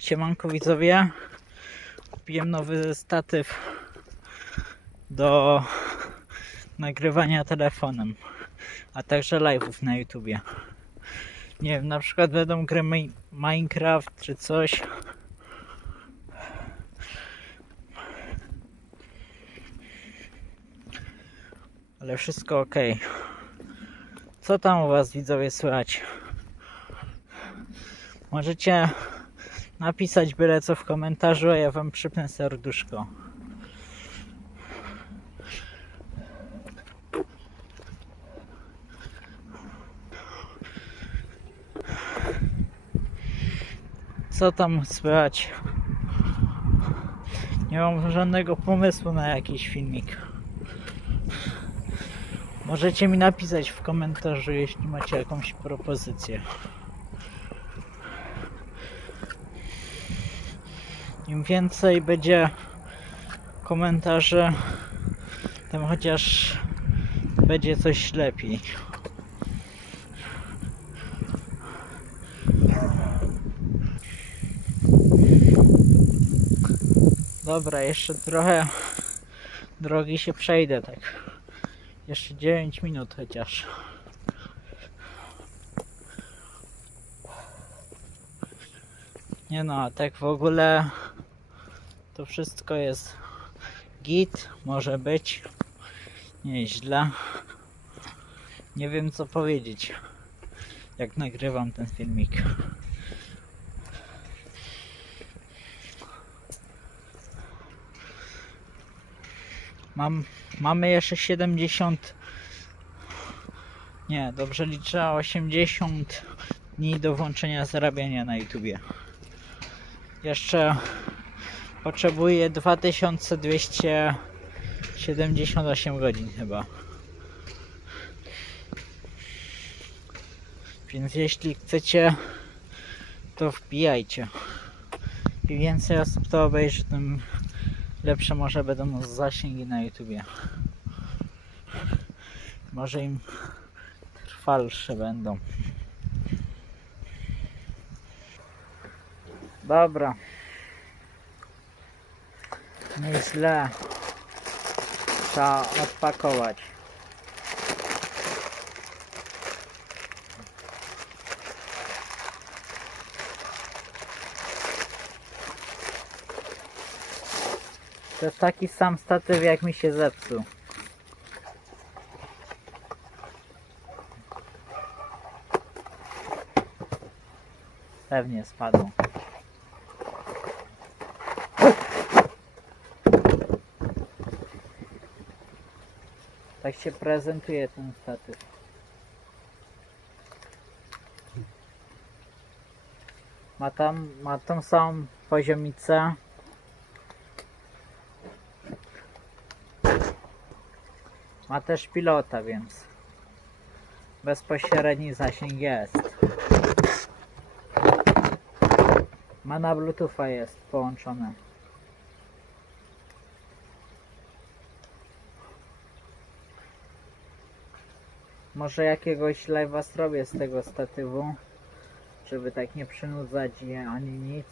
Siemanko widzowie. Kupiłem nowy statyw do nagrywania telefonem, a także live'ów na YouTubie. Nie wiem, na przykład będą gry Mi- Minecraft czy coś. Ale wszystko ok. Co tam u Was widzowie słychać? Możecie napisać byle co w komentarzu, a ja wam przypnę serduszko. Co tam słychać? Nie mam żadnego pomysłu na jakiś filmik. Możecie mi napisać w komentarzu, jeśli macie jakąś propozycję. Im więcej będzie komentarzy, tym chociaż będzie coś lepiej. Dobra, jeszcze trochę drogi się przejdę, tak. Jeszcze 9 minut chociaż. Nie no, a tak w ogóle to wszystko jest git, może być nieźle. Nie wiem co powiedzieć, jak nagrywam ten filmik. Mam, mamy jeszcze 70 nie, dobrze liczę 80 dni do włączenia zarabiania na YouTubie. Jeszcze potrzebuję 2278 godzin chyba. Więc jeśli chcecie, to wbijajcie. Im więcej osób to obejrzy, tym lepsze może będą zasięgi na YouTubie. Może im trwalsze będą. Dobra. Nieźle. Trzeba odpakować. To jest taki sam statyw jak mi się zepsuł. Pewnie spadł. Tak się prezentuje ten statyw. Ma tam, ma tą samą poziomicę. Ma też pilota, więc bezpośredni zasięg jest. Ma na Bluetootha jest połączone. Może jakiegoś live'a zrobię z tego statywu, żeby tak nie przynudzać je ani nic.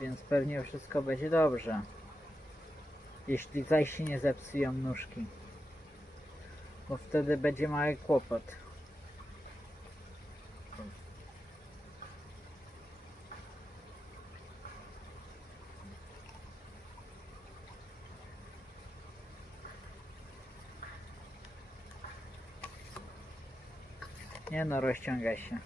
Więc pewnie wszystko będzie dobrze. Jeśli zaś się nie zepsują nóżki. Bo wtedy będzie mały kłopot. No, rozciąga się.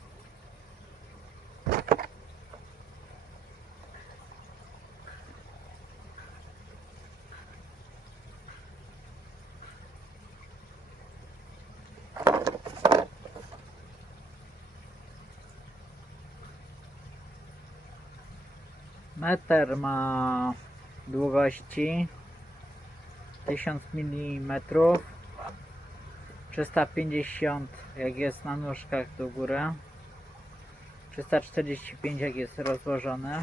Meter ma długości 1000 mm 350 jak jest na nóżkach do góry. 345 jak jest rozłożone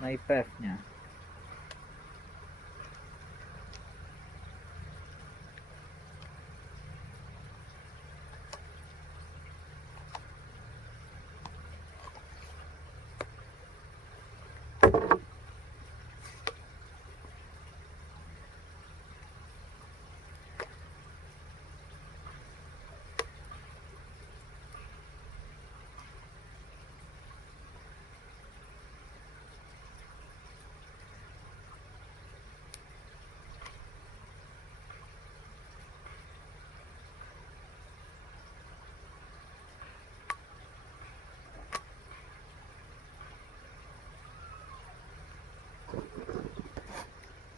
no i pewnie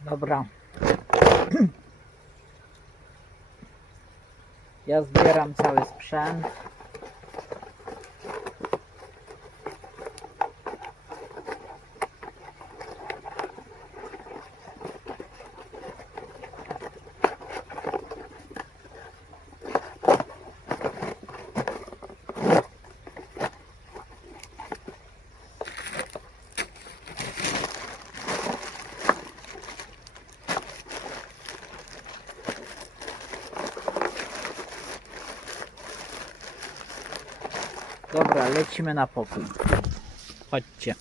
Dobra. Ja zbieram cały sprzęt. Dobra, lecimy na pokój. Chodźcie.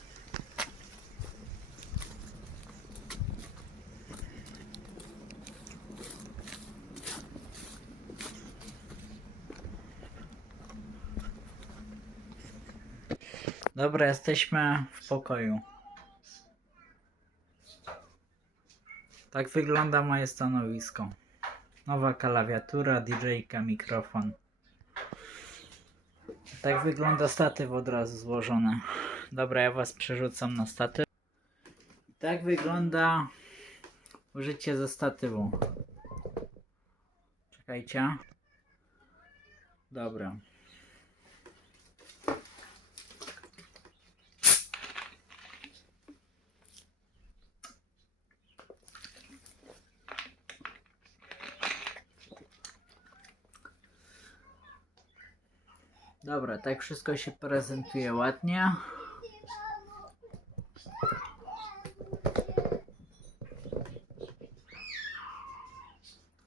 Dobra, jesteśmy w pokoju. Tak wygląda moje stanowisko. Nowa klawiatura, DJ-ka, mikrofon. Tak wygląda statyw od razu złożony. Dobra, ja was przerzucam na statyw. Tak wygląda użycie ze statywu. Czekajcie. Dobra. Dobra, tak wszystko się prezentuje ładnie.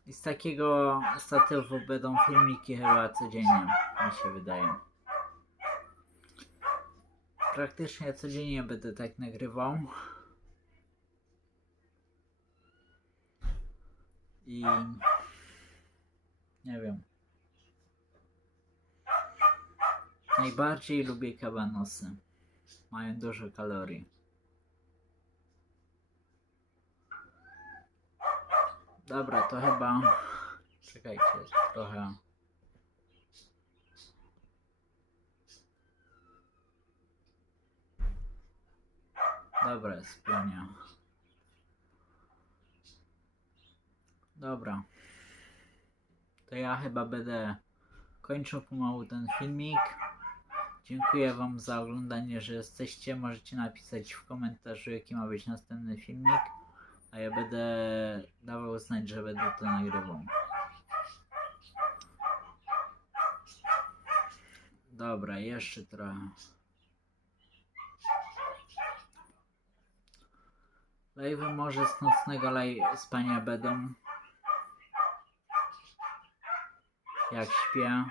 I z takiego statywu będą filmiki chyba codziennie, mi się wydaje. Praktycznie codziennie będę tak nagrywał. I nie wiem. Najbardziej lubię kabanosy. Mają dużo kalorii. Dobra, to chyba. Czekajcie, trochę. Dobra, spionia. Dobra. To ja chyba będę kończył pomału ten filmik. Dziękuję Wam za oglądanie, że jesteście. Możecie napisać w komentarzu, jaki ma być następny filmik, a ja będę dawał znać, że będę to nagrywał. Dobra, jeszcze trochę. Live'y może z nocnego laj- spania będą. Jak śpię.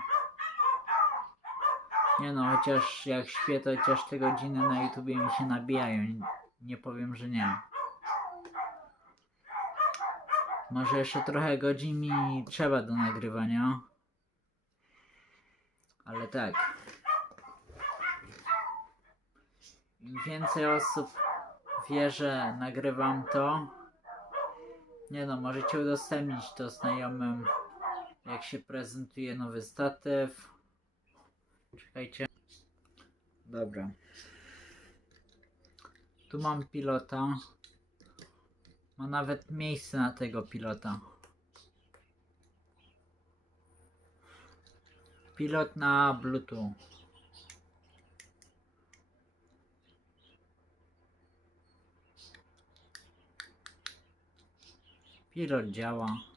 Nie no, chociaż jak śpię, to chociaż te godziny na YouTubie mi się nabijają. Nie powiem, że nie. Może jeszcze trochę godzin mi trzeba do nagrywania. Ale tak. Im więcej osób wie, że nagrywam to. Nie no, możecie udostępnić to znajomym, jak się prezentuje nowy statyw. Czekajcie. Dobra. Tu mam pilota. Ma nawet miejsce na tego pilota. Pilot na Bluetooth. Pilot działa.